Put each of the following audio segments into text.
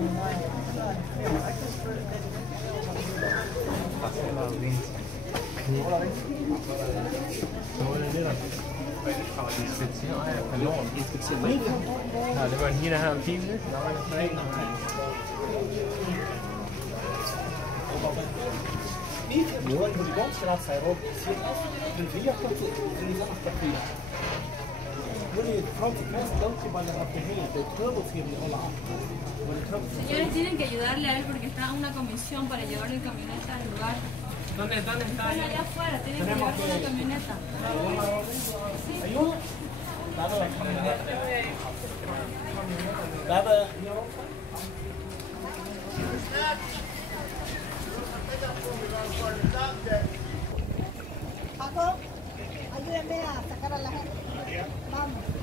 Det var en hel og halv time, det. هو البوليجون سرعة سيروب بالفيا كنت تريزان التقرير ولي فرونت كاس دوتي بعد الرفاهية تتربط في الأولى. Señores, tienen que ayudarle a él porque está en una comisión para llevar el camioneta al lugar. ¿Dónde está? Allá afuera, tienen que llevar una camioneta. أيوه. هذا Paco, ayúdenme a sacar a la gente. Vamos.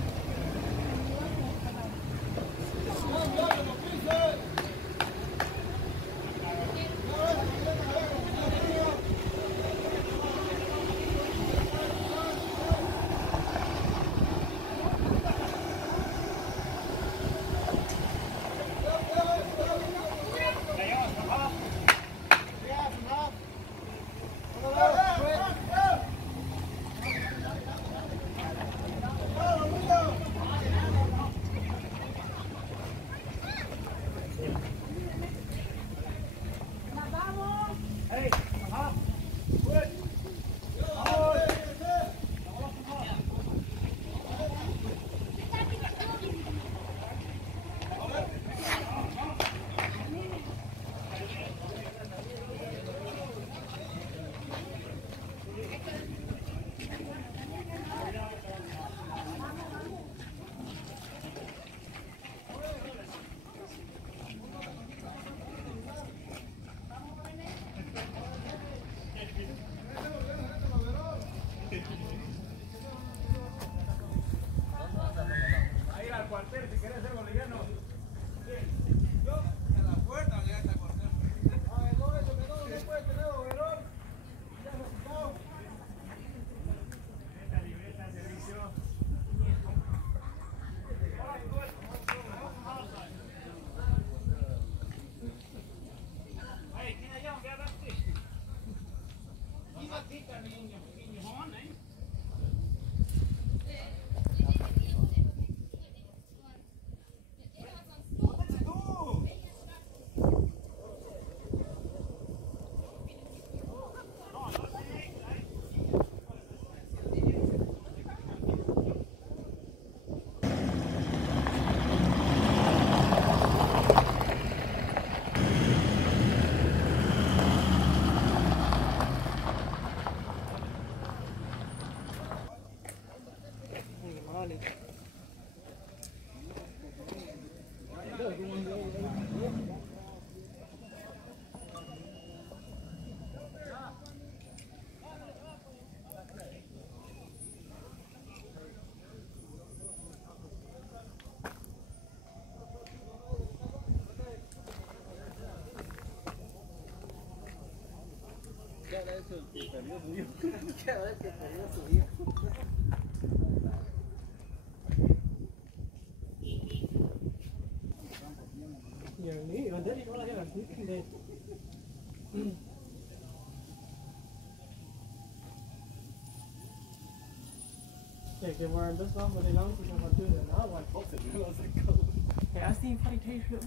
يعني غداري ولا غير عندي Kijk, je maar best wel met die langs en wat doen en nou wat. Ja, als die invitation.